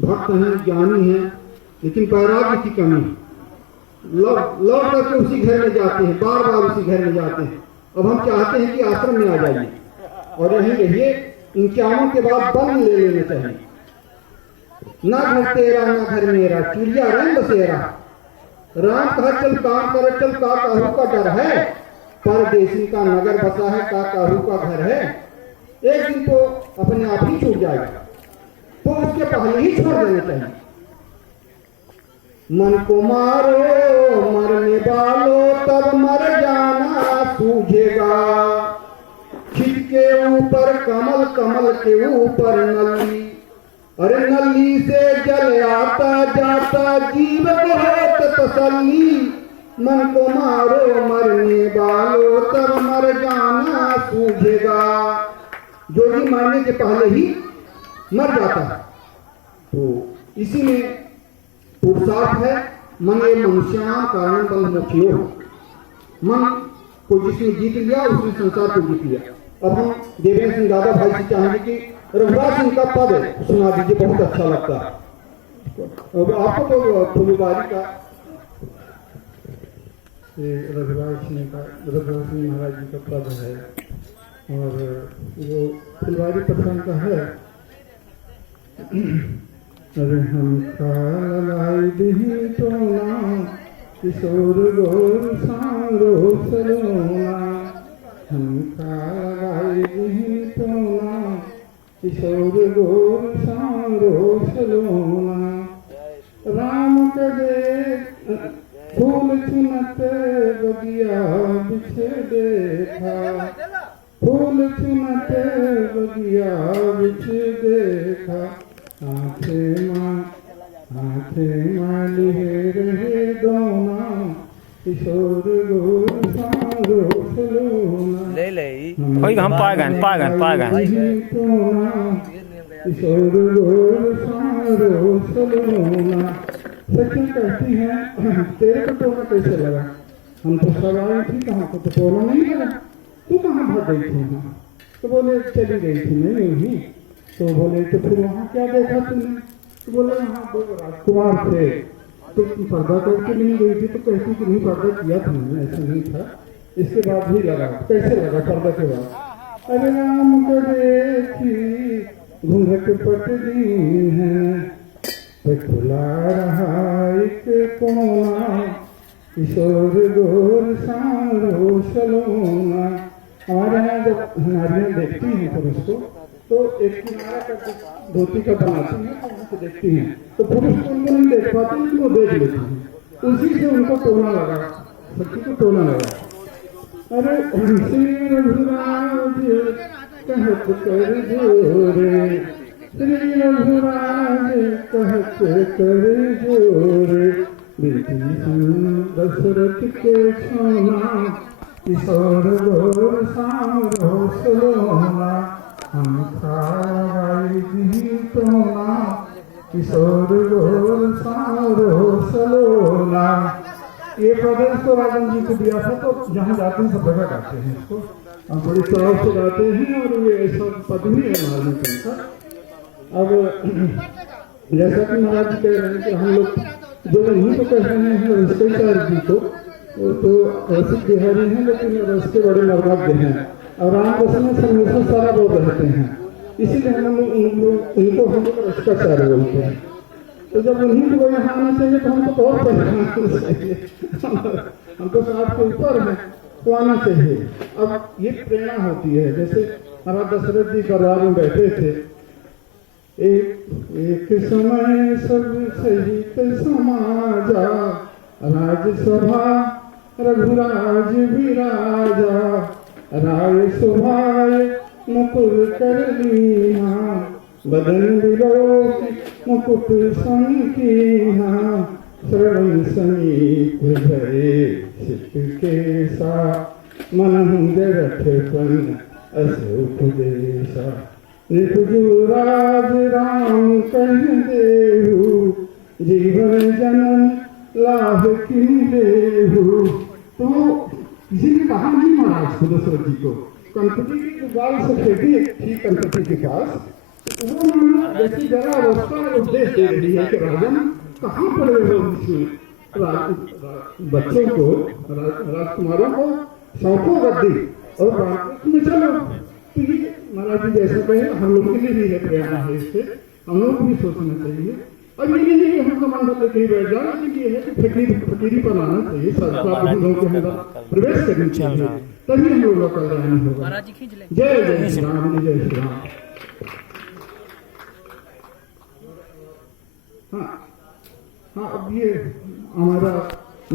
भक्त हैं, ज्ञानी हैं, लेकिन वैराग्य की कमी। लौट करके उसी घर में जाते हैं, बार बार उसी घर में जाते हैं। अब हम चाहते हैं कि आश्रम में आ जाइए और यहीं रहिए। 51 के बाद वन ले लेना चाहिए। ना घर तेरा ना घर मेरा, चिड़िया रंग बसेरा। राम कहा चल काम कर, चल का काहू का डर है। परदेसी का नगर बसा है, का काहू का घर है। एक दिन तो अपने आप ही छूट जाएगा, तो उसके पहले ही छोड़ देना चाहिए। मन को मारो मरने वालो, तब मर जाना सूझेगा। खिच के ऊपर कमल, कमल के ऊपर नली। अरे नली से जल आता जाता, जीव बहुत तसल्ली। मन को मारो मरने वालो, तब मर जाना सूझेगा। जो भी मरने के पहले ही मर जाता है। तो इसी में पुरुषार्थ है। मन ये मनुष्याणाम कारण बल मोक्षयो। मन को जिसने जीत लिया उसने संसार को जीत लिया। अब हम देवेंद्र सिंह दादा भाई से चाहेंगे कि रघुराज सिंह का पद सुना दीजिए, बहुत अच्छा लगता है। अब आपको तो फुलवारी का रघुराज सिंह महाराज जी का पद है और वो फुलवारी प्रसंग का है। अरे हम खालाई दही टोना, किशोर गोर सारो सलोना। हम खालाई दही टोना, किशोर गोर सारो सलोना। राम कदे फूल चुनत बगिया बिछ देखा। फूल चुनत बगिया बिछ देखा। आखे माँ लिए रहे दोना, किशोर गोर सारो सलोना। ले ले कोई हम पागन किशोर गोर सारो सलोना। सखी कहती हैं तेरे को टोना कैसे लगा? हम तो सब आए थे, कहाँ को तो टोना नहीं लगा। तू कहाँ भाग गई थी? तो बोले चली गई थी मैं यूं ही। तो बोले तो फिर वहाँ क्या देखा तुमने? तो बोले यहाँ 2 राजकुमार थे, तो पर्दा करके नहीं गई थी। तो कहती कि नहीं पर्दा किया था मैंने, ऐसा नहीं था। इसके बाद भी लगा। कैसे लगा पर्दा के बाद? अरे राम को देखी घूंघट पट दी है, तो खुला रहा एक कोना। किशोर गोर सारो सलोना। हमारे यहाँ जब नारियाँ देखती हैं पुरुष को, तो एक किनारा करके धोती का बनाती हैं, तो उनको देखती हैं। तो पुरुष को उनको नहीं देख पाते, उनको देख लेती हैं। उसी से उनको टोना लगा, सखी को टोना लगा। अरे श्री रघुराज कहत कर जोरे, श्री रघुराज कहत कर जोरे। दशरथ के सोना, किशोर गोर सारो सलोना। हम खाई दी टोना, किशोर गोर सारो सलोना। ये पद इसको राजन जी को दिया था, तो जहाँ जाते हैं सब जगह गाते हैं इसको, हम बड़ी तरह से गाते हैं। और ये ऐसा पद भी है महाराज का। अब जैसा कि महाराज जी कह रहे हैं कि हम लोग जो नहीं तो कह रहे हैं रस्तेदार जी को, वो तो ऐसे बिहारी हैं, लेकिन रस्ते बड़े नर्मज्ञ हैं और राम रस में हमेशा सारा लोग रहते हैं। इसीलिए हम उनको हम लोग रस्ताचार्य बोलते हैं। तो जब उन्हीं को यहाँ आना चाहिए तो हमको बहुत परेशान चाहिए। हमको साथ के ऊपर है तो आना चाहिए। अब ये प्रेरणा होती है। जैसे हमारा दशरथ जी दरबार में बैठे थे, एक समय सब सहित समाजा, राजसभा रघुराज विराजा। राय सुभाय मुकुर कर लीना, बदन विलोक मुकुट संकीना। श्रवण समीप भरे सिख केसा, मन जरठ पन अस उपदेशा। निपुजुराज राम कह देहु, जीवन जन्म लाभ की देहु। तू महाराज कुलेश्वर जी को कंपति के बाल से फेंकी थी कंपति के पास। वो मानो जैसे जरा अवस्था उपदेश दे रही है कि राजन कहाँ पड़े हो इसमें, बच्चों को राजकुमारों को सौंपो गद्दी और इसमें चलो। तो ये महाराज जी जैसा कहे हम लोग के लिए भी है प्रेरणा है, इससे हम लोग को भी सोचना चाहिए। और ये नहीं कि हम तो मंडल लेके ही बैठ जाए, लेकिन ये है कि फकीरी पर आना चाहिए, संस्कार लोगों के अंदर प्रवेश करनी चाहिए, तभी हम लोगों का कल्याण होगा। जय जय श्री राम, जय श्री राम। हाँ हाँ, अब ये हमारा